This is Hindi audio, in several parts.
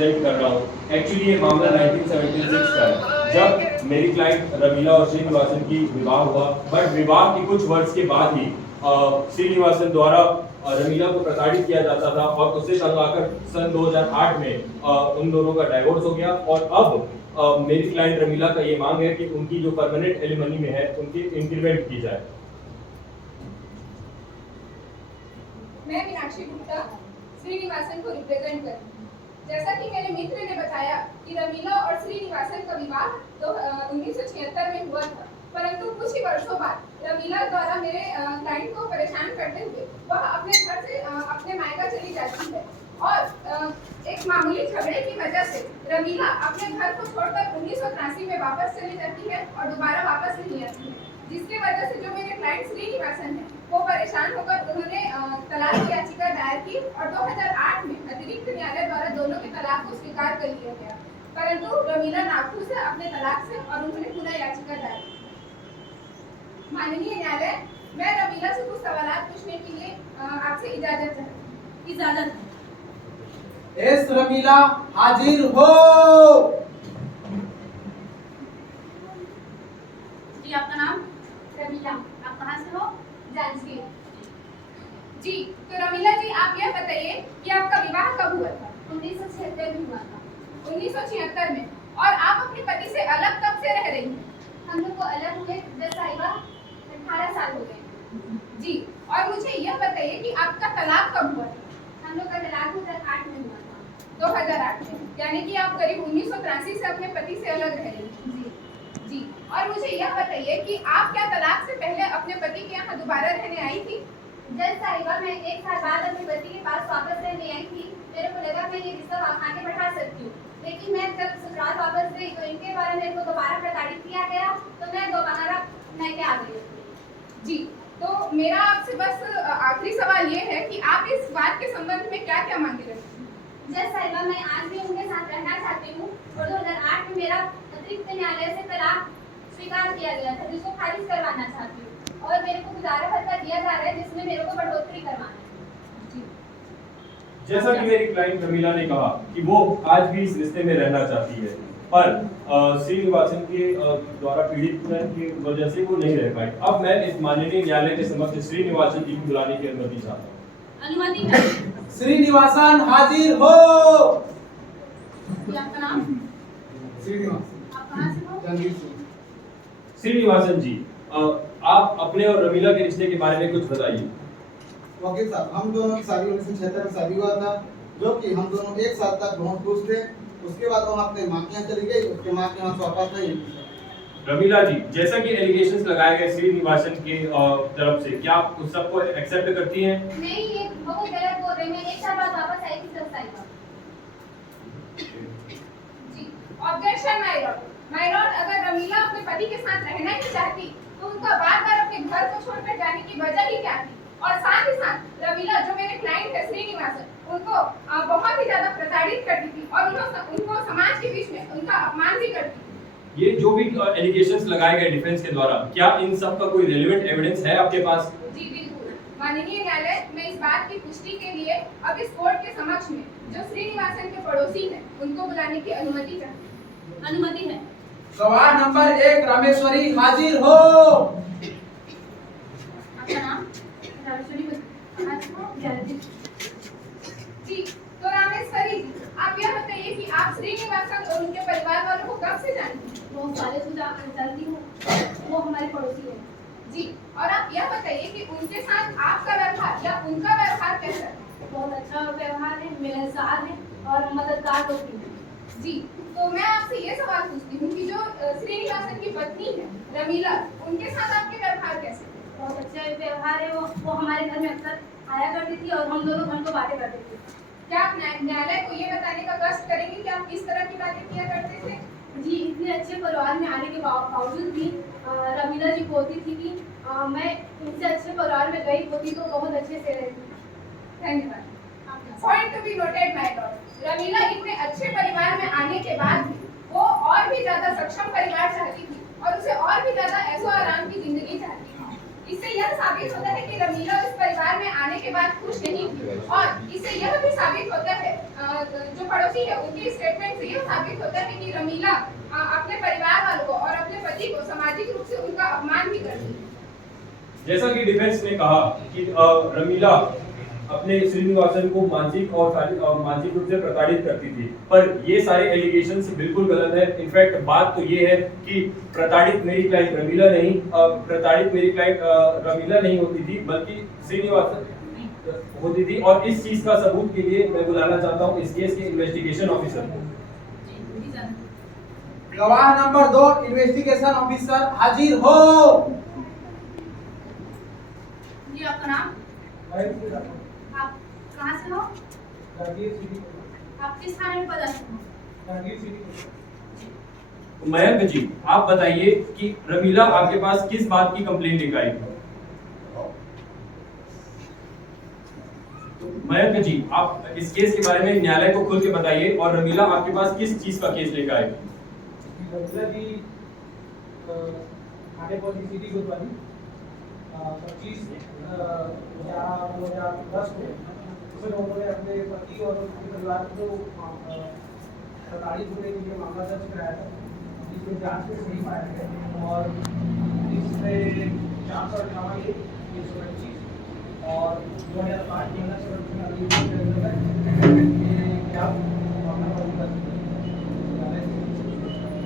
रिप्रेजेंट कर रहा हूँ। एक्चुअली ये मामला 1976 का है, जब मेरी क्लाइंट रमीला और श्रीनिवासन की विवाह हुआ, बट विवाह के कुछ वर्ष के बाद ही श्रीनिवासन द्वारा रमीला को प्रताड़ित किया जाता था और उससे तंग आकर सन 2008 में उन दोनों का डाइवोर्स हो गया। और अब मेरी क्लाइंट रमीला का ये मांग है कि उनकी जो परमानेंट एलिमनी में है उनकी इंक्रीमेंट की जाए। मैं मीनाक्षी गुप्ता श्रीनिवासन को रिप्रेजेंट करती हूँ। जैसा कि मेरे मित्र ने बताया कि रमीला और श्रीनिवासन का विवाह 1976 में हुआ था, परंतु कुछ ही वर्षों बाद रमीला द्वारा मेरे क्लाइंट को परेशान करते हुए वह अपने घर से अपने मायका चली जाती है और एक मामूली झगड़े की वजह से रमीला अपने घर को छोड़कर 1983 में वापस चली जाती है और दोबारा वापस नहीं आती है, जिसके वजह से जो मेरे क्लाइंट श्रीनिवासन है वो परेशान होकर उन्होंने तलाक की याचिका दायर की और 2008 में अतिरिक्त न्यायालय द्वारा दोनों के तलाक को स्वीकार कर लिया गया, परंतु रमीला नाखुश है अपने तलाक से और उन्होंने पुनः याचिका दायर की। माननीय न्यायालय, मैं रमीला से कुछ सवाल पूछने के लिए आपसे इजाजत चाहती हूँ। इजाजत। एस रमीला हाजिर हो। जी, आपका नाम? रमीला। आप कहाँ से हो? जांजगीर। जी, तो रमीला जी, आप यह बताइए कि आपका विवाह कब हुआ था? 1976 में हुआ था। 1976 में। और आप अपने पति से अलग कब से रह रही हैं? हम लोग को अलग हुए 10 साल 18 साल हो गए। जी, और मुझे यह बताइए कि आपका तलाक कब हुआ था? हम लोग का तलाक 2008 में हुआ था। 2008 में, यानी कि आप करीब 1983 से अपने पति से अलग रह रही हैं। जी, और मुझे यह बताइए कि आप क्या तलाक से पहले अपने पति के यहाँ दोबारा रहने आई थी? जज साहिबा, मैं 1 साल बाद अपने पति के पास वापस रहने आई थी। मेरे को लगा मैं ये रिश्ता आगे बढ़ा सकती हूँ, लेकिन मैं जब ससुराल वापस गई तो इनके बारे में मेरे को दोबारा प्रताड़ित किया गया, तो मैं दोबारा मैके आ गई। जी, तो मेरा आपसे बस आखिरी सवाल ये है कि आप इस बात के संबंध में क्या क्या मांगे रखती हैं? जज साहिबा, मैं आज भी उनके साथ रहना चाहती हूँ और 2008 में मेरा अतिरिक्त न्यायालय से तलाक स्वीकार किया गया था, जिसको खारिज करवाना चाहती हूँ और मेरे को गुजारा भत्ता दिया जा रहा है जिसमें मेरे को बढ़ोतरी करवाना है। जैसा कि मेरी क्लाइंट रमीला ने कहा कि वो आज भी इस रिश्ते में रहना चाहती है, पर श्रीनिवासन के द्वारा पीड़ित की वजह से वो नहीं रह पाई। अब मैं इस माननीय न्यायालय के समक्ष श्रीनिवासन जी को बुलाने की अनुमति चाहता हूँ। अनुमति है। श्रीनिवासन हाजिर हो। आपका नाम? श्रीनिवासन। आप कहाँ से हो? जांजगीर से। श्रीनिवासन जी, आप अपने और रमीला के रिश्ते के बारे में कुछ बताइए। वकील साहब, हम दोनों की शादी 1976 में शादी हुआ था, जो कि हम दोनों 1 साल तक बहुत खुश थे। उसके बाद वो अपने माँ के यहाँ चली गई, उसके माँ के यहाँ से वापस नहीं। रमीला जी, जैसा कि एलिगेशंस लगाए गए श्रीनिवासन की तरफ से, क्या आप उस सबको एक्सेप्ट करती हैं? नहीं, ये बहुत गलत बोल रहे हैं। मैं 1 साल बाद वापस आई थी 10 साल बाद। जी, ऑब्जेक्शन माय लॉर्ड, अगर रमीला अपने पति के साथ रहना ही चाहती तो उनका बार-बार अपने घर को छोड़कर जाने की वजह ही क्या थी? और साथ ही साथ रमीला, जो मेरे क्लाइंट है श्रीनिवासन, उनको बहुत ही ज्यादा प्रताड़ित करती थी और उनको समाज के बीच में उनका अपमान भी करती थी। ये जो भी एलिगेशंस लगाए गए डिफेंस के द्वारा, क्या इन सब का कोई रेलेवेंट एविडेंस है आपके पास? जी बिल्कुल। माननीय न्यायालय, मैं इस बात की पुष्टि के लिए अब इस कोर्ट के समक्ष में जो श्रीनिवासन के पड़ोसी हैं उनको बुलाने की अनुमति चाहती हूँ। अनुमति है। सवाल नंबर 1 रामेश्वरी हाजिर हो। आपका नाम? जी, तो रामेश्वरी जी, आप यह बताइए कि आप श्रीनिवासन और उनके परिवार वालों को कब से जानती हैं? बहुत सालों से जानती हूँ, वो हमारे पड़ोसी है। जी, और आप यह बताइए कि उनके साथ आपका व्यवहार या उनका व्यवहार कैसा है? बहुत अच्छा व्यवहार है, मिलनसार है और मददगार होती है। जी, तो मैं आपसे ये सवाल पूछती हूँ कि जो श्रीनिवासन की पत्नी है रमीला, उनके साथ आपके व्यवहार कैसे? बहुत अच्छा व्यवहार है। वो हमारे घर में अक्सर आया करती थी और हम दोनों घर को बातें करते थे। क्या आप न्यायालय को ये बताने का कष्ट करेंगे कि आप किस तरह की बातें किया करते थे? जी, इतने अच्छे परिवार में आने के बावजूद भी रमीला जी बोलती थी कि मैं इनसे अच्छे परिवार में गई होती तो बहुत अच्छे से रहती। धन्यवाद। Point to be noted my Lord, Ramila इतने अच्छे परिवार में आने के बाद भी वो और भी ज्यादा सक्षम परिवार चाहती थी और उसे और भी ज्यादा ऐशो आराम की जिंदगी चाहती थी। इससे यह साबित होता है कि रमीला इस परिवार में आने के बाद खुश नहीं थी और इससे यह भी साबित होता है जो पड़ोसी है उनके स्टेटमेंट से यह साबित होता है कि रमीला अपने परिवार वालों को और अपने पति को सामाजिक रूप से उनका अपमान भी करती है। जैसा कि डिफेंस ने कहा कि रमीला अपने श्रीनिवासन को मानसिक रूप से प्रताड़ित करती थी, पर ये सारे एलिगेशंस बिल्कुल गलत है। इनफैक्ट बात तो ये है कि प्रताड़ित मेरी क्लाइंट रमीला नहीं होती थी, बल्कि श्रीनिवासन होती थी। और इस चीज का सबूत के लिए मैं बुलाना चाहता हूँ इस केस के इन्वेस्टिगेशन ऑफिसर को। गवाह नंबर 2 इन्वेस्टिगेशन ऑफिसर हाजिर हो। जी आपका नाम? आप कहाँ से हो? आप किस थाने में पदस्थ हो? मयंक जी, आप बताइए कि रमीला आपके पास किस बात की कंप्लेंट लेकर आई? मयंक जी, आप इस केस के बारे में न्यायालय को खुल के बताइए और रमीला आपके पास किस चीज का केस लेकर आई? रमीला जी थाने पहुंची सिटी कोतवाली 25/11/2010 को। उसमें उन्होंने अपने पति और उनके परिवार को प्रताड़ित होने के लिए मामला दर्ज कराया था, जिसमें जांच में सही पाया गया और इसमें 458 और 2005 के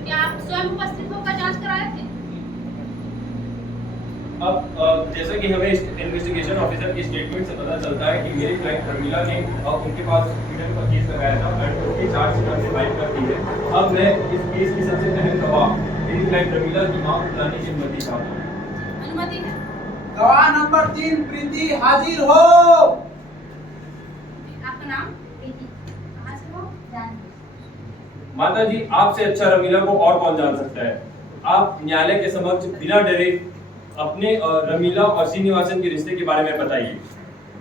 क्या आप स्वयं उपस्थित होकर जांच कराए थे? अब जैसा कि हमें इन्वेस्टिगेशन ऑफिसर की स्टेटमेंट से पता चलता है कि मेरी क्लाइंट रमीला ने उनके पास हॉस्पिटल पर केस लगाया था और उसकी चार्जशीट हमने फाइल कर दी है। अब मैं इस केस की सबसे अहम गवाह मेरी क्लाइंट रमीला की मां को बुलाने की अनुमति चाहता हूं। अनुमति है। गवाह नंबर 3 प्रीति हाजिर हो। आपका नाम? प्रीति। कहाँ से हो? जानवी। माता जी, आपसे अच्छा रमीला को और कौन जान सकता है। आप न्यायालय के समक्ष बिना डरे अपने रमीला और श्रीनिवासन के रिश्ते के बारे में बताइए।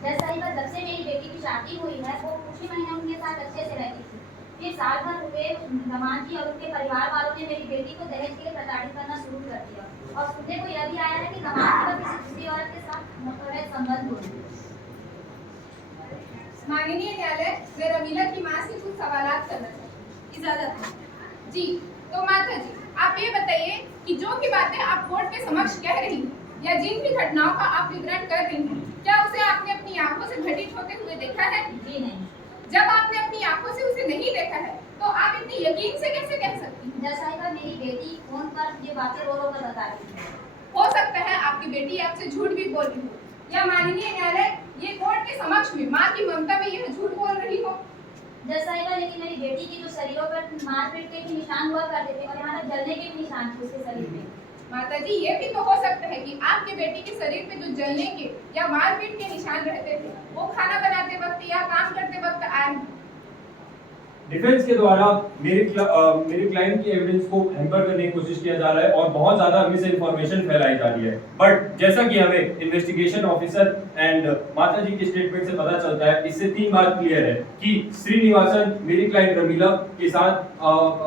जैसा ही जब से मेरी बेटी की शादी हुई है वो कुछ ही महीने उनके साथ अच्छे से रहती थी। फिर साल भर हुए दामाद जी और उनके परिवार वालों ने मेरी बेटी को दहेज के लिए प्रताड़ित करना शुरू कर दिया और सुनने को यह भी आया है कि दामाद जी का किसी दूसरी औरत के साथ अवैध संबंध हो गए। माननीय न्यायालय, मैं रमीला की मां से कुछ सवालात करना चाहती हूँ। इजाजत है? जी। तो माता जी, आप ये बताइए कि जो की बातें आप कोर्ट के समक्ष कह रही हैं या जिन भी घटनाओं का आप विवरण कर रही हैं, क्या उसे आपने अपनी आंखों से घटित होते हुए देखा है? जी नहीं। जब आपने अपनी आंखों से उसे नहीं देखा है, तो आप इतनी यकीन से कैसे कह सकती हैं? जैसा ही मेरी बेटी फोन पर ये बातें रो रो कर बता रही है। हो सकता है आपकी बेटी आपसे झूठ भी बोल रही हो या माननीय न्यायालय, ये कोर्ट के समक्ष में माँ की ममता में यह झूठ बोल रही हो। जैसा ही लेकिन मेरी बेटी की जो शरीरों पर मारपीट के भी निशान हुआ करते थे और यहाँ तक जलने के भी निशान थे उसके शरीर पे। माता जी, ये भी तो हो सकता है कि आपके बेटी के शरीर पे जो जलने के या मारपीट के निशान रहते थे वो खाना बनाते वक्त या काम करते वक्त आए। डिफेंस के द्वारा मेरे क्लाइंट की एविडेंस को हैम्पर करने की कोशिश किया जा रहा है और बहुत ज्यादा मिस इन्फॉर्मेशन फैलाई जा रही है। बट जैसा कि हमें इन्वेस्टिगेशन ऑफिसर एंड माता जी के स्टेटमेंट से पता चलता है, इससे 3 बात क्लियर है कि श्रीनिवासन मेरी क्लाइंट रमीला के साथ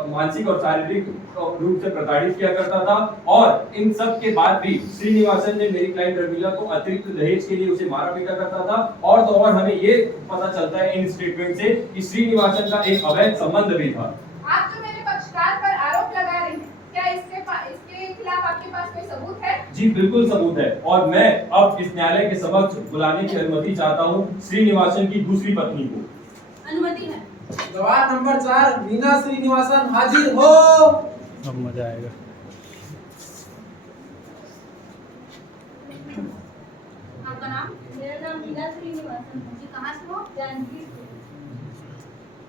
मानसिक और शारीरिक रूप से प्रताड़ित किया करता था और इन सब के बाद भी श्रीनिवासन ने मेरी क्लाइंट रमीला को अतिरिक्त दहेज के लिए उसे मारा पीटा करता था। और तो और हमें ये पता चलता है इन स्टेटमेंट से कि श्रीनिवासन का एक अवैध संबंध भी था। आप जो मेरे पक्षकार पर आरोप लगा रहे हैं, क्या इसके खिलाफ आपके पास कोई सबूत है? जी बिल्कुल सबूत है और मैं अब इस न्यायालय के समक्ष बुलाने की अनुमति चाहता हूँ श्रीनिवासन की दूसरी पत्नी को। अनुमति है। गवाह नंबर 4 मीना श्रीनिवासन हाजिर हो। अब मजा आएगा। आपका नाम? मेरा नाम मीना श्रीनिवासन। जी कहाँ से हो? जानवी।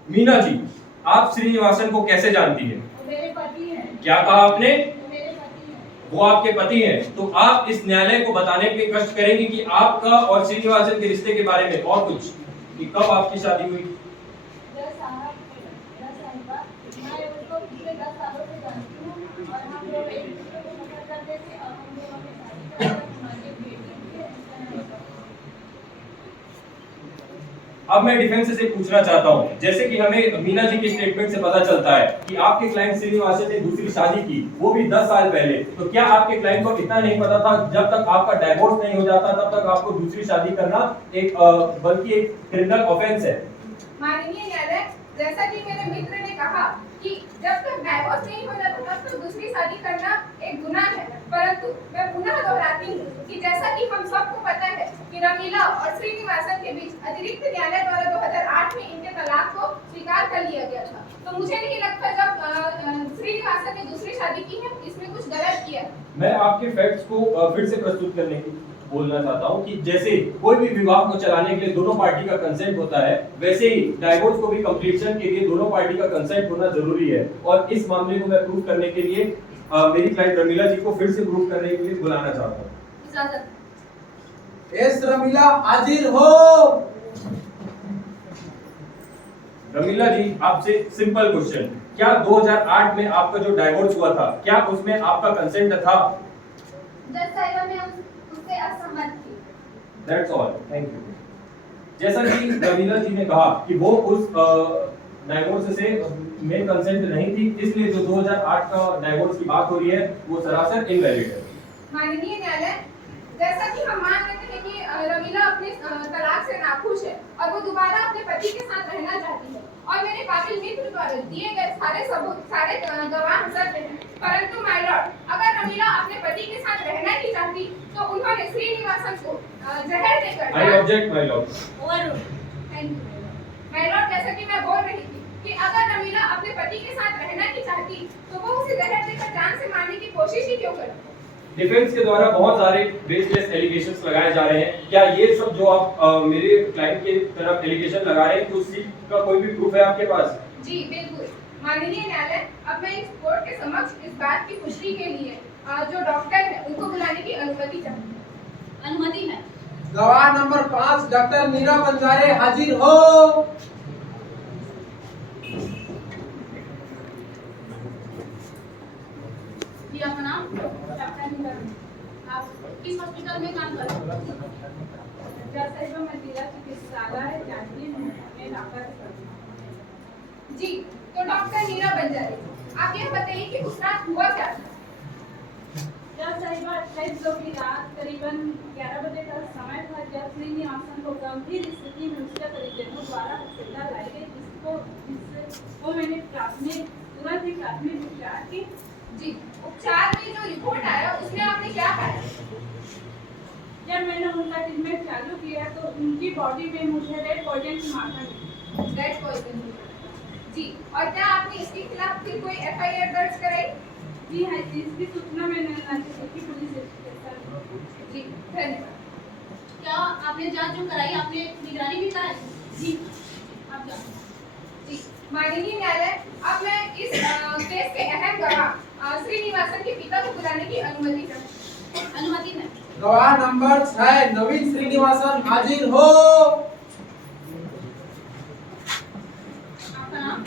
मीना जी, आप श्रीनिवासन को कैसे जानती हैं? मेरे पति हैं। क्या कहा आपने? मेरे पति हैं। वो आपके पति हैं, तो आप इस न्यायालय को बताने के कष्ट करेंगे कि आपका और श्रीनिवासन के रिश्ते के बारे में और कुछ, कि कब आपकी शादी हुई? 10 साल बाद मैं उसको पिछले 10 सालों से जानती हूँ और हम लोग एक दूसरे को पसंद करते थे और हम दोनों की शादी कर हमारी बेटी भी है। अब मैं डिफेंस से पूछना चाहता हूं, जैसे कि हमें मीना जी के स्टेटमेंट से पता चलता है कि आपके क्लाइंट श्रीनिवासन ने दूसरी शादी की, वो भी 10 साल पहले। तो क्या आपके क्लाइंट को इतना नहीं पता था जब तक आपका डाइवोर्स नहीं हो जाता तब तक आपको दूसरी शादी करना एक बल्कि एक क्रिमिनल ऑफेंस है? माननीय न्यायालय, जैसा कि मेरे मित्र ने कहा कि जब तक डाइवोर्स नहीं हो जाता तब तक दूसरी शादी करना एक गुनाह है, परंतु मैं पुनः दोहराती हूँ कि जैसा कि हम सबको पता है कि रमीला और श्रीनिवासन के बीच अतिरिक्त न्यायालय द्वारा 2008 में इनके तलाक को स्वीकार कर लिया गया था। तो मुझे नहीं लगता जब श्रीनिवासन ने दूसरी शादी की है इसमें कुछ गलत किया है। मैं आपके फैक्ट्स को फिर से प्रस्तुत करने की बोलना चाहता हूं कि जैसे कोई भी विवाह को चलाने के लिए दोनों पार्टी का कंसेंट होता है, वैसे ही डाइवोर्स को भी कंप्लीशन के लिए दोनों पार्टी का कंसेंट होना जरूरी है। और इस मामले को मैं प्रूव करने के लिए मेरी क्लाइंट रमीला जी को फिर से प्रूव करने के लिए बुलाना चाहता हूं। इजाजत। एस रमीला हाजिर हो। रमीला जी, आपसे सिंपल क्वेश्चन, क्या 2008 में आपका जो डाइवोर्स हुआ था, क्या उसमें आपका कंसेंट था? जज साहिबा मैं उससे असहमत थी। That's all, thank you. जैसा कि रमीला जी ने कहा कि वो उस डाइवोर्स से में कंसेंट नहीं थी, इसलिए जो 2008 का डाइवोर्स की बात हो रही है वो सरासर इनवैलिड है। माननीय न्यायालय, जैसा कि हम मान लेते हैं कि रमीला अपने तलाक से नाखुश है और वो दोबारा अपने पति के साथ रहना चाहती है और मेरे काबिल मित्र द्वारा दिए गए सारे सबूत, सारे गवाह सत्य हैं, परंतु माय लॉर्ड, अगर रमीला अपने पति के साथ रहना ही चाहती तो उन्होंने श्रीनिवासन को जहर देकर I object my Lord. Thank you my Lord, जैसा कि मैं बोल रही थी कि अगर रमीला अपने पति के साथ रहना ही चाहती तो वो उसे जहर देकर जान से मारने की कोशिश ही क्यों करती? डिफेंस के द्वारा बहुत सारे बेसलेस एलिगेशंस लगाए जा रहे हैं। क्या ये सब जो आप मेरे क्लाइंट के तरफ एलिगेशन लगा रहे हैं, तो उस चीज का कोई भी प्रूफ है आपके पास? जी बिल्कुल। माननीय न्यायालय, अब मैं इस कोर्ट के समक्ष इस बात की पुष्टि के लिए जो डॉक्टर है उनको बुलाने की अनुमति चाहती हूँ। अनुमति है। गवाह नंबर 5 डॉक्टर मीरा बंजारे हाजिर हो। जी आपका नाम? डॉक्टर मीरा। आप किस हॉस्पिटल में काम कर रहे हो? जज साहिबा, मैं जिला चिकित्सालय जानकी में डॉक्टर हूं। जी, तो डॉक्टर मीरा बंजारे, आप ये बताइए कि उस रात हुआ क्या था? जब साहिबा 28 लोग की रात करीबन 11 बजे का समय था जब श्रीनिवासन को गंभीर स्थिति में उसके परिजनों द्वारा अस्पताल लाई गई, जिसको मैंने तुरंत ही प्राथमिक उपचार की। जी, उपचार में जो रिपोर्ट आया उसमें आपने क्या पाया? जब मैंने उनका ट्रीटमेंट चालू किया तो उनकी बॉडी में मुझे रेड पॉइजन की मात्रा मिली। Red poison. जी, और क्या आपने इसके खिलाफ फिर कोई एफआईआर दर्ज कराई? जी हाँ, इसकी सूचना मैंने नजदीकी पुलिस स्टेशन को। जी, धन्यवाद। क्या आपने जांच जो कराई आपने निगरानी भी कराई? जी, आप जाओ। जी, माननीय न्यायालय, अब मैं इस केस के अहम गवाह श्रीनिवासन के पिता को बुलाने की अनुमति चाहती हूं। अनुमति है। गवाह नंबर 6 नवीन श्रीनिवासन हाजिर हो। आपका नाम?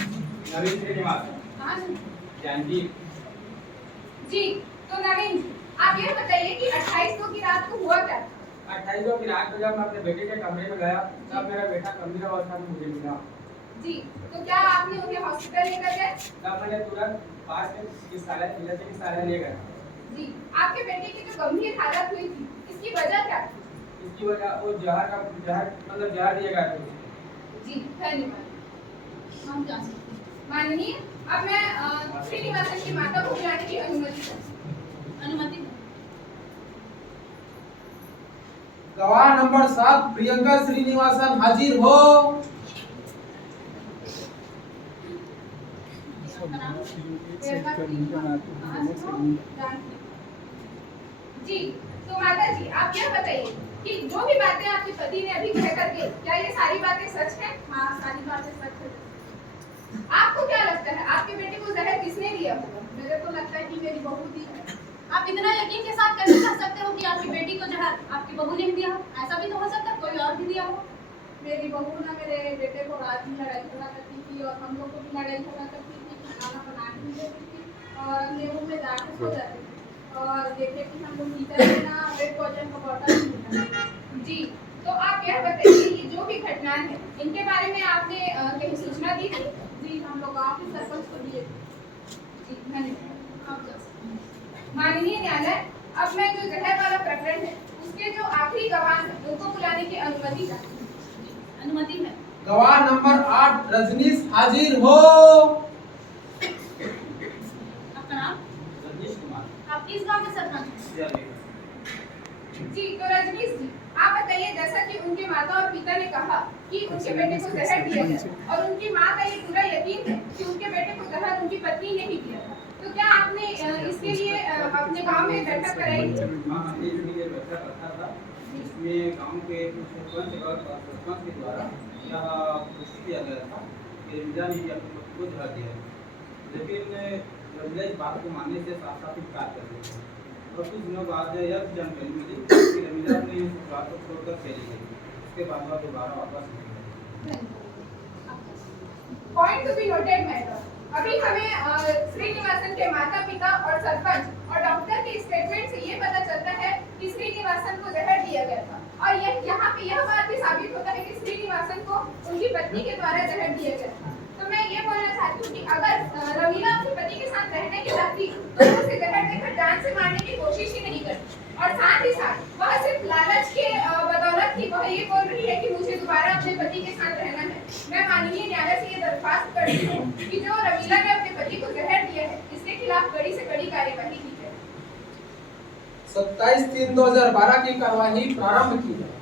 नवीन श्रीनिवासन, हाँ जी। जानकी। जी, तो नवीन जी, आप ये बताइए कि 28 को की रात को हुआ क्या? 28 की रात को जब मैं अपने बेटे के कमरे में गया तब मेरा बेटा गंभीर अवस्था में मुझे मिला। जी, तो क्या आपने उन्हें हॉस्पिटल लेकर गए? तब मैंने तुरंत पास के चिकित्सालय ले गया। जी, आपके बेटे की जो गंभीर हालत हुई थी, इसकी वजह क्या थी? इसकी वजह वो जहर दिया गया था। जी, धन्यवाद। हम जा सकते हैं। माननीय, अब मैं श्रीनिवासन की माता को बुलाने की अनुमति चाहती हूं। अनुमति है। गवाह नंबर 7 प्रियंका श्रीनिवासन हाजिर हो। आपका नाम? जी, तो माता जी, आप यह बताइए कि जो भी बातें आपके पति ने अभी कह करके, क्या ये सारी बातें सच हैं? हाँ, सारी बातें सच है। आपको क्या लगता है आपके बेटे को जहर किसने दिया होगा? मेरे को लगता है कि मेरी बहू दी है। आप इतना यकीन के साथ कैसे कह सकते हो कि आपकी बेटी को जहर आपकी बहू ने दिया हो? ऐसा भी तो हो सकता है कोई और भी दिया हो। मेरी बहू ना मेरे बेटे को रात में लड़ाई झगड़ा करती थी और हम लोग को भी लड़ाई झगड़ा करती थी, खाना बना के भी देती थी और अपने रूम में जाके सो जाती थी और देखे कि हम लोग नीचे ना रेड पॉइजन का बॉटल मिला। जी, तो आप यह बताइए कि जो भी घटना है इनके बारे में आपने कहीं सूचना दी थी? जी हम लोग गाँव के सरपंच को दिए जी धन्यवाद। आप जा सकते हैं। माननीय न्यायालय, अब मैं जो जहर वाला प्रकरण है उसके जो आखिरी गवाह हैं उनको बुलाने की अनुमति चाहती हूँ। अनुमति है। गवाह नंबर 8 रजनीश हाजिर हो। आपका नाम? रजनीश कुमार। आप किस गाँव के सरपंच हैं? जी तो रजनीश जी, आप बताइए, जैसा कि उनके माता और पिता ने कहा कि उनके बेटे को जहर दिया गया और उनकी माँ का ये पूरा यकीन है कि उनके बेटे को जहर उनकी पत्नी ने ही दिया था, तो क्या आपने इसके लिए अपने गांव में बैठक कराई थी? हाँ, हमने इसलिए बैठक रखा था, इसमें गांव के सरपंच और सरपंच के द्वारा यह पुष्टि किया गया था कि रमीला ने ही अपने पति को जहर दिया है, लेकिन रमीला इस बात को मानने से साफ साफ इनकार कर रही है और कुछ दिनों बाद यह जानकारी मिली कि रमीला अपने इस बात को छोड़कर चली गई। उसके बाद वह दोबारा वापस नहीं आई। Point to be noted matter, अभी हमें श्रीनिवासन के माता पिता और सरपंच और डॉक्टर के स्टेटमेंट से ये पता चलता है कि श्रीनिवासन को जहर दिया गया था और यहाँ पे यह बात भी साबित होता है कि श्रीनिवासन को उनकी पत्नी के द्वारा जहर दिया गया था। तो मैं ये बोलना चाहती हूँ कि अगर रमीला अपने पति के साथ रहने के बाद भी तो उसे जहर देकर जान से मारने की कोशिश ही नहीं करती और साथ ही साथ वह सिर्फ लालच के बदौलत ही वह ये बोल रही है कि मुझे दोबारा अपने पति के साथ रहना है। मैं माननीय न्यायालय से ये दरख्वास्त करती हूँ कि जो रमीला ने अपने पति को जहर दिया है इसके खिलाफ कड़ी से कड़ी कार्यवाही की जाए। 27/3/2012 की कार्यवाही प्रारंभ की जाए।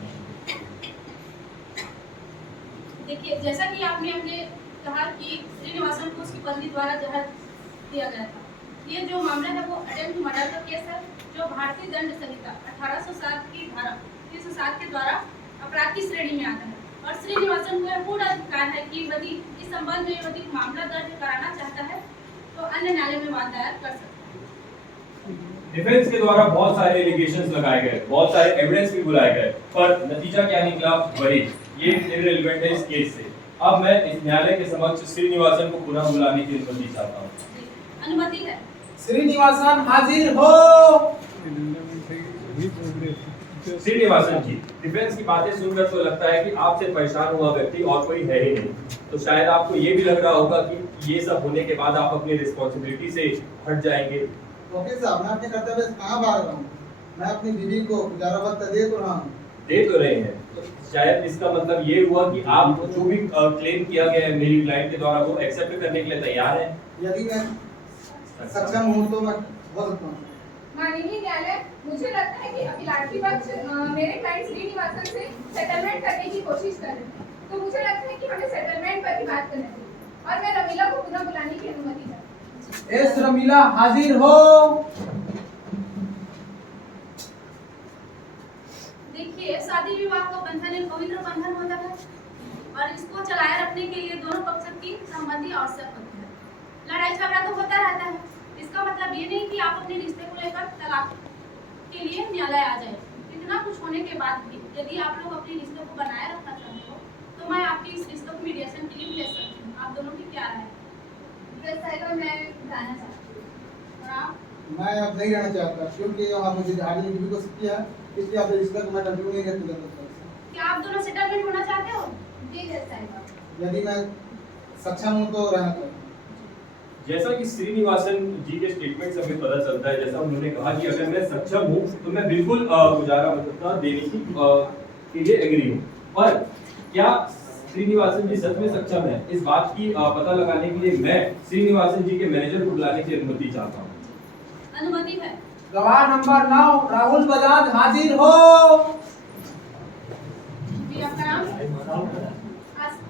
देखिए, जैसा कि आपने अपने कहा कि श्रीनिवासन को उसकी पत्नी द्वारा जहर दिया गया था, ये जो मामला है वो अटेम्प्ट टू मर्डर का केस है जो भारतीय दंड संहिता 1807 की धारा 307 के द्वारा अपराध की श्रेणी में आता है और श्रीनिवासन को यह पूरा अधिकार है कि यदि इस संबंध में यदि मामला दर्ज कराना चाहता है तो अन्य न्यायालय में वाद दायर कर सकता है। डिफेंस के द्वारा बहुत सारे एलिगेशंस लगाए गए, बहुत सारे एविडेंस भी बुलाए गए, पर नतीजा क्या निकला? वही, ये इररिलेवेंट है इस केस से। अब मैं इस न्यायालय के समक्ष श्रीनिवासन को पुनः बुलाने की अनुमति चाहता हूँ। अनुमति है। श्रीनिवासन हाजिर हो। श्रीनिवासन जी, डिफेंस की बातें सुनकर तो लगता है कि आपसे परेशान हुआ व्यक्ति और कोई है ही नहीं, तो शायद आपको ये भी लग रहा होगा कि ये सब होने के बाद आप अपनी रिस्पॉन्सिबिलिटी से हट जाएंगे। वकील साहब, मैं अपने कर्तव्य से कहाँ भाग रहा हूँ? मैं अपनी बीवी को गुजारा भत्ता दे तो रहा हूँ। दे तो रहे हैं, तो शायद इसका मतलब ये हुआ कि आप जो भी क्लेम किया गया है मेरी क्लाइंट के द्वारा वो एक्सेप्ट करने के लिए तैयार हैं। यदि मैं सक्षम हूँ तो मैं हो सकता हूँ। माननीय न्यायालय, मुझे लगता है कि अभिलाषी पक्ष मेरे क्लाइंट श्रीनिवासन से सेटलमेंट करने की कोशिश कर रहे हैं, तो मुझे लगता है कि हमें सेटलमेंट पर ही बात करना चाहिए और मैं रमीला को पुनः बुलाने की अनुमति चाहती हूँ। एस रमीला हाजिर हो। देखिए, शादी विवाह का बंधन एक पवित्र बंधन होता है और इसको चलाए रखने के लिए दोनों पक्षों की सहमति आवश्यक होती है। लड़ाई झगड़ा तो होता रहता है, इसका मतलब ये नहीं कि आप अपने रिश्ते को लेकर तलाक के लिए न्यायालय आ जाए। इतना कुछ होने के बाद भी यदि आप लोग अपने रिश्ते को बनाए रखना चाहते हो तो मैं आपकी इस रिश्ते को मीडिएशन के लिए भेज सकती हूँ। आप दोनों की क्या राय है? मैं बताना चाहती हूँ। और आप? मैं अब नहीं रहना चाहता क्योंकि वहाँ मुझे आगे की को किया, इसलिए आप रिश्ते को मैं कंटिन्यू नहीं रखना चाहता। क्या आप दोनों सेटलमेंट होना चाहते हो? जी जज साहिबा। यदि मैं सक्षम हूँ तो रहना चाहता हूँ। जैसा कि श्रीनिवासन जी के स्टेटमेंट से हमें पता चलता है, जैसा उन्होंने कहा कि अगर मैं सक्षम हूँ तो मैं बिल्कुल गुजारा भत्ता देने की के लिए एग्री हूँ, पर क्या श्रीनिवासन जी सच में सक्षम है? इस बात की पता लगाने के लिए मैं श्रीनिवासन जी के मैनेजर को बुलाने की अनुमति चाहता हूँ। अनुमति है। गवाह नंबर 9 राहुल बजाज हाजिर हो। जी, आपका नाम?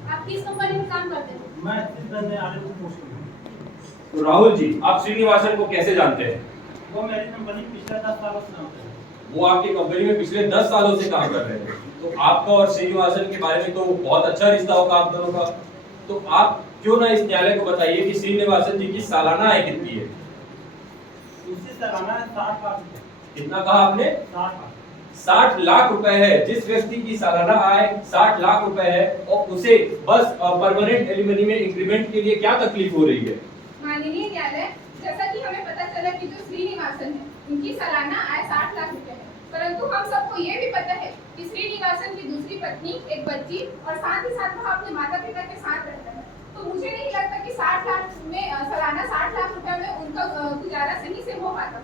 आप किस कंपनी में काम करते हो? तो राहुल जी, आप श्रीनिवासन को कैसे जानते हैं? वो मेरी कंपनी पिछले 10 सालों से काम कर रही है। वो आपकी कंपनी में पिछले 10 सालों से काम कर रहे हैं, तो आपका और श्रीनिवासन के बारे में तो बहुत अच्छा रिश्ता होगा आप दोनों का। तो आप क्यों ना इस न्यायालय को बताइए कि श्रीनिवासन जी की सालाना आय कितनी है? उससे सालाना 60 लाख रुपए। कितना कहा आपने? 60 लाख। 60 लाख रुपए है। जिस व्यक्ति की सालाना आय 60 लाख रुपए है और उसे बस परमानेंट एलिमनी में इंक्रीमेंट के लिए क्या तकलीफ हो रही है? माननीय न्यायालय, जैसा कि हमें पता चला कि जो श्रीनिवासन है उनकी सालाना आय 60 लाख रुपए है, परंतु हम सबको ये भी पता है कि श्रीनिवासन की दूसरी पत्नी, एक बच्ची और साथ ही साथ वह अपने माता पिता के साथ रहता है। तो मुझे नहीं लगता कि 60 लाख में सालाना 60 लाख रुपए में उनका गुजारा सही से हो पाता।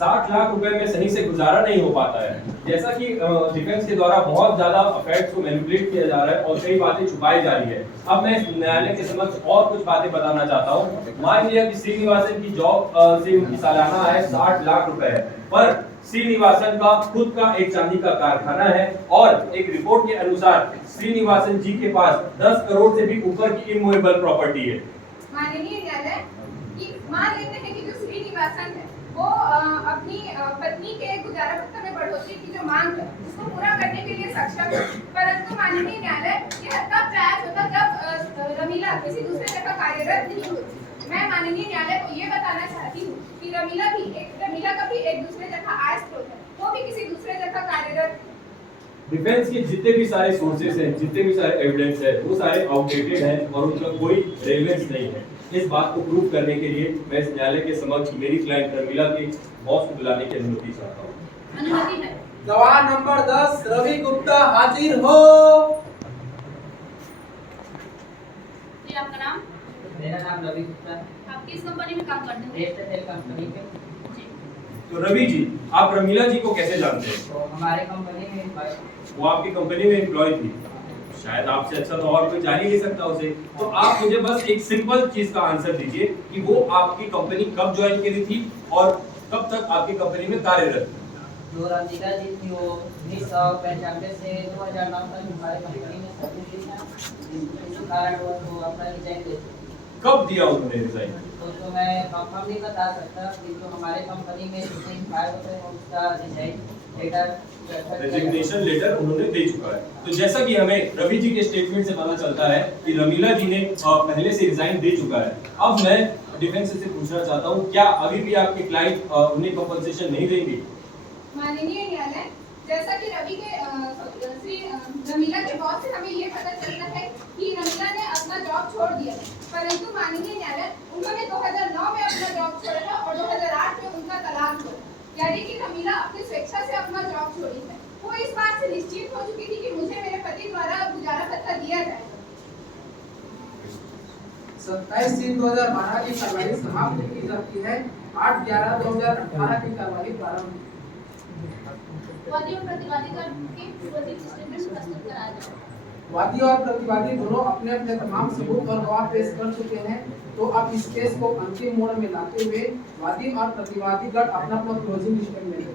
60 लाख रुपए में सही से गुजारा नहीं हो पाता है। जैसा कि डिफेंस के द्वारा बहुत ज्यादा फैक्ट्स को मैनिपुलेट किया जा रहा है और कई बातें छुपाई जा रही है। अब मैं न्यायालय के समक्ष और कुछ बातें बताना चाहता हूँ। मान लिया कि श्रीनिवासन की जॉब से उनकी सालाना आय 60 लाख रुपए है, पर श्रीनिवासन का खुद का एक चांदी का कारखाना है और एक रिपोर्ट के अनुसार श्रीनिवासन जी के पास 10 करोड़ से भी ऊपर की इमूवेबल प्रॉपर्टी है। माननीय न्यायालय, मान लेते हैं कि जो श्रीनिवासन है वो अपनी पत्नी के गुजारा भत्ता में बढ़ोतरी की जो मांग है उसको पूरा करने के लिए सक्षम है, परंतु माननीय न्यायालय यह तब प्रयास होता जब रमीला किसी दूसरे जगह कार्यरत नहीं होती। मैं माननीय न्यायालय को ये बताना चाहती हूँ कि रमीला का भी एक दूसरे जगह आय स्रोत है, वो भी किसी दूसरे जगह कार्यरत। डिफेंस के जितने भी सारे सोर्सेस हैं, जितने भी सारे एविडेंस है, वो सारे आउटडेटेड हैं और उनका कोई रेलेवेंस नहीं है। इस बात को प्रूव करने के लिए मैं इस न्यायालय के समक्ष मेरी क्लाइंट रमीला के बॉस को बुलाने की अनुमति चाहता हूँ। अनुमति है। गवाह नंबर 10 रवि गुप्ता हाजिर हो। जी, आपका नाम? मेरा नाम रवि गुप्ता है। आप किस कंपनी में काम करते हैं? रेस्टेल कंपनी के। जी। तो रवि जी, आप रमीला जी को कैसे जानते हैं? तो हमारे कंपनी में वो आपकी कंपनी में एम्प्लॉय थी, शायद आपसे अच्छा तो और कोई जान ही नहीं सकता उसे। तो आप मुझे बस एक सिंपल चीज का आंसर दीजिए कि वो आपकी कंपनी कब ज्वाइन करी थी और कब तक आपकी कंपनी में कार्यरत थी? जो रमीला जी थी वो 1995 से 2009 तक हमारे कंपनी में सर्विस दी है। इसी कारण वो अपना रिजाइन दे चुकी। कब दिया उन्होंने रिजाइन? तो मैं कंफर्म नहीं बता सकता कि जो हमारे कंपनी में जितने फायर होते हैं उसका रिजाइन लेटर रेजिग्नेशन लेटर उन्होंने दे चुका है। तो जैसा कि हमें रवि जी के स्टेटमेंट से पता चलता है कि रमीला जी ने पहले से रिजाइन दे चुका है। अब मैं डिफेंस से पूछना चाहता हूं, क्या अभी भी आपके क्लाइंट उन्हें कंपनसेशन नहीं देंगे? माननीय न्यायालय, जैसा कि रमीला के बॉस से हमें ये पता चलता है कि रमीला ने अपना जॉब छोड़ दिया, परंतु माननीय न्यायालय उन्होंने 2009 में अपना जॉब छोड़ा था और 2008 में उनका तलाक हुआ, यानी कि रमीला अपनी स्वेच्छा से अपना जॉब छोड़ी है। वो इस बात से निश्चित हो चुकी थी कि मुझे मेरे पति द्वारा गुजारा भत्ता दिया जाएगा। 27/3/2012 की कार्रवाई समाप्त की जाती है। 8/11/2018 की कार्रवाई प्रारंभ। वादी और प्रतिवादी का स्टेटमेंट प्रस्तुत कराया जाए। वादी और प्रतिवादी दोनों अपने अपने तमाम सबूत और गवाह पेश कर चुके हैं, तो अब इस केस को अंतिम मोड़ में लाते हुए वादी और प्रतिवादी गण अपना क्लोजिंग स्टेटमेंट दें।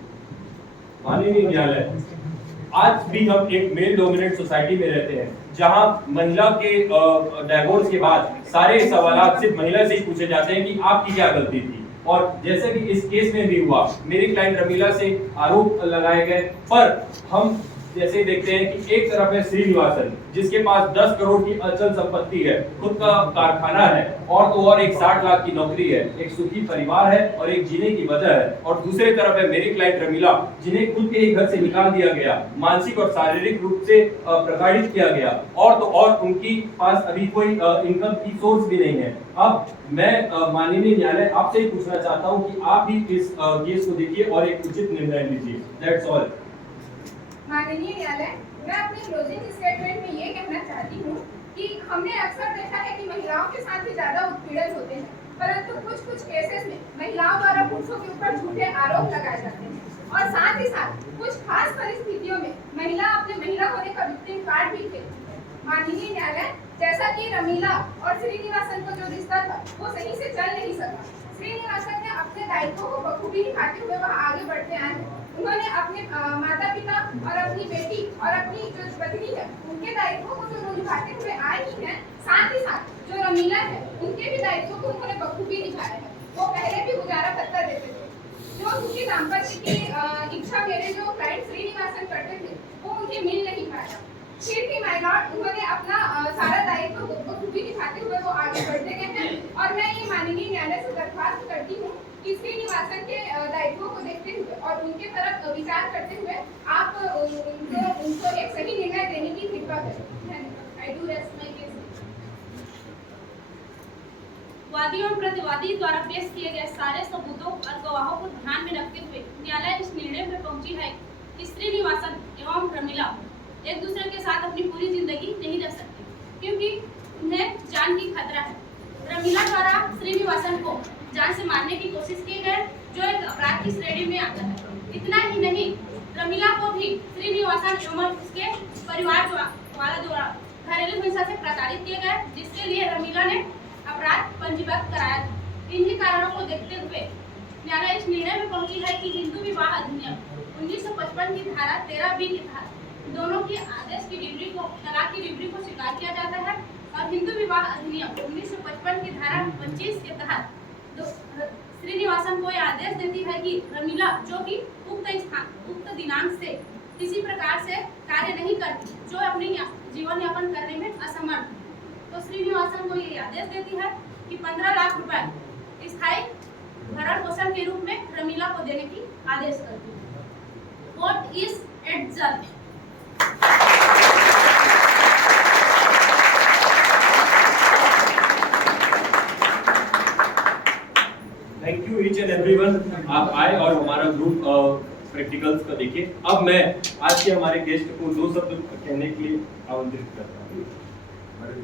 माननीय न्यायालय, आज भी हम एक मेल डोमिनेट सोसाइटी में रहते हैं जहां महिला के डाइवोर्स के बाद सारे सवाल सिर्फ महिला से ही पूछे जाते हैं कि आपकी क्या गलती थी। और जैसे कि इस केस में भी हुआ, मेरी क्लाइंट रमीला से आरोप लगाए गए, पर हम जैसे देखते हैं कि एक तरफ है श्रीनिवासन जिसके पास 10 करोड़ की अचल संपत्ति है, खुद का कारखाना है और तो और एक 60 लाख की नौकरी है, एक सुखी परिवार है और एक जीने की वजह है। और दूसरे तरफ है मेरी क्लाइंट रमीला जिन्हें खुद के ही घर से निकाल दिया गया, मानसिक और शारीरिक रूप से प्रताड़ित किया गया और तो और उनकी पास अभी कोई इनकम की सोर्स भी नहीं है। अब मैं माननीय न्यायालय आपसे ही पूछना चाहता हूं कि आप भी इस केस को देखिए और एक उचित निर्णय लीजिए। That's all. माननीय न्यायालय, मैं अपने क्लोजिंग स्टेटमेंट में ये कहना चाहती हूँ कि हमने अक्सर देखा है कि महिलाओं के साथ भी ज्यादा उत्पीड़न होते हैं, परंतु कुछ केसेस में महिलाओं द्वारा पुरुषों के ऊपर झूठे आरोप लगाए जाते हैं और साथ ही साथ कुछ खास परिस्थितियों में महिला अपने महिला होने का विक्टिम कार्ड भी खेलती है। माननीय न्यायालय, जैसा कि रमीला और श्रीनिवासन का जो रिश्ता था वो सही से चल नहीं सका। श्रीनिवासन ने अपने दायित्वों को बखूबी निभाते हुए वह आगे बढ़ते आए हैं। उन्होंने अपने माता पिता और अपनी बेटी और अपनी जो पत्नी है उनके दायित्वों को जो निभाते हुए आए ही हैं, साथ ही साथ जो रमीला है उनके भी दायित्वों को उन्होंने बखूबी निभाया है। वो पहले भी गुजारा भत्ता देते थे। जो उनकी दाम्पत्य की इच्छा मेरे जो क्लाइंट श्रीनिवासन करते थे वो उन्हें मिल नहीं पाया। फिर भी माय लॉर्ड, उन्होंने अपना सारा दायित्व बखूबी निभाते हुए वो आगे बढ़ते गए हैं और मैं ये माननीय न्यायालय से दरख्वास्त करती हूँ कि श्रीनिवासन के दायित्वों को देखते हुए और उनके तरफ विचार करते हुए आप उनको एक सही निर्णय देने की कृपा करें। I do rest my case. वादी और प्रतिवादी द्वारा पेश किए गए सारे सबूतों और गवाहों को ध्यान में रखते हुए न्यायालय इस निर्णय में पहुंची है कि श्रीनिवासन एवं रमीला एक दूसरे के साथ अपनी पूरी जिंदगी नहीं रह सकते, क्योंकि उन्हें जान की खतरा है। रमीला द्वारा श्रीनिवासन को जान से मारने की कोशिश की गई, जो एक अपराध की श्रेणी में आता है। इतना ही नहीं, रमीला को भी श्रीनिवासन एवं उसके परिवार वाला द्वारा घरेलू हिंसा से प्रताड़ित किए गए, जिसके लिए रमीला ने अपराध पंजीबद्ध कराया था। इन्हीं कारणों को देखते हुए न्यायालय इस निर्णय में पहुंची है कि हिंदू विवाह अधिनियम 1955 की धारा 13B के तहत दोनों की आदेश की डिग्री को तलाक की डिग्री को स्वीकार किया जाता है, और हिंदू विवाह अधिनियम 1955 की धारा 25 के तहत श्रीनिवासन को यह आदेश देती है कि रमीला, जो कि उक्त दिनांक से किसी प्रकार से कार्य नहीं करती, जो अपनी जीवन यापन करने में असमर्थ, तो श्रीनिवासन को ये आदेश देती है कि 15 लाख रुपए स्थायी भरण पोषण के रूप में रमीला को देने की आदेश करती है। Court is adjourn. Thank you each and everyone, आप आए और हमारा ग्रुप प्रैक्टिकल्स का देखे। अब मैं आज के हमारे गेस्ट को 2 शब्द कहने के लिए आमंत्रित करता हूँ।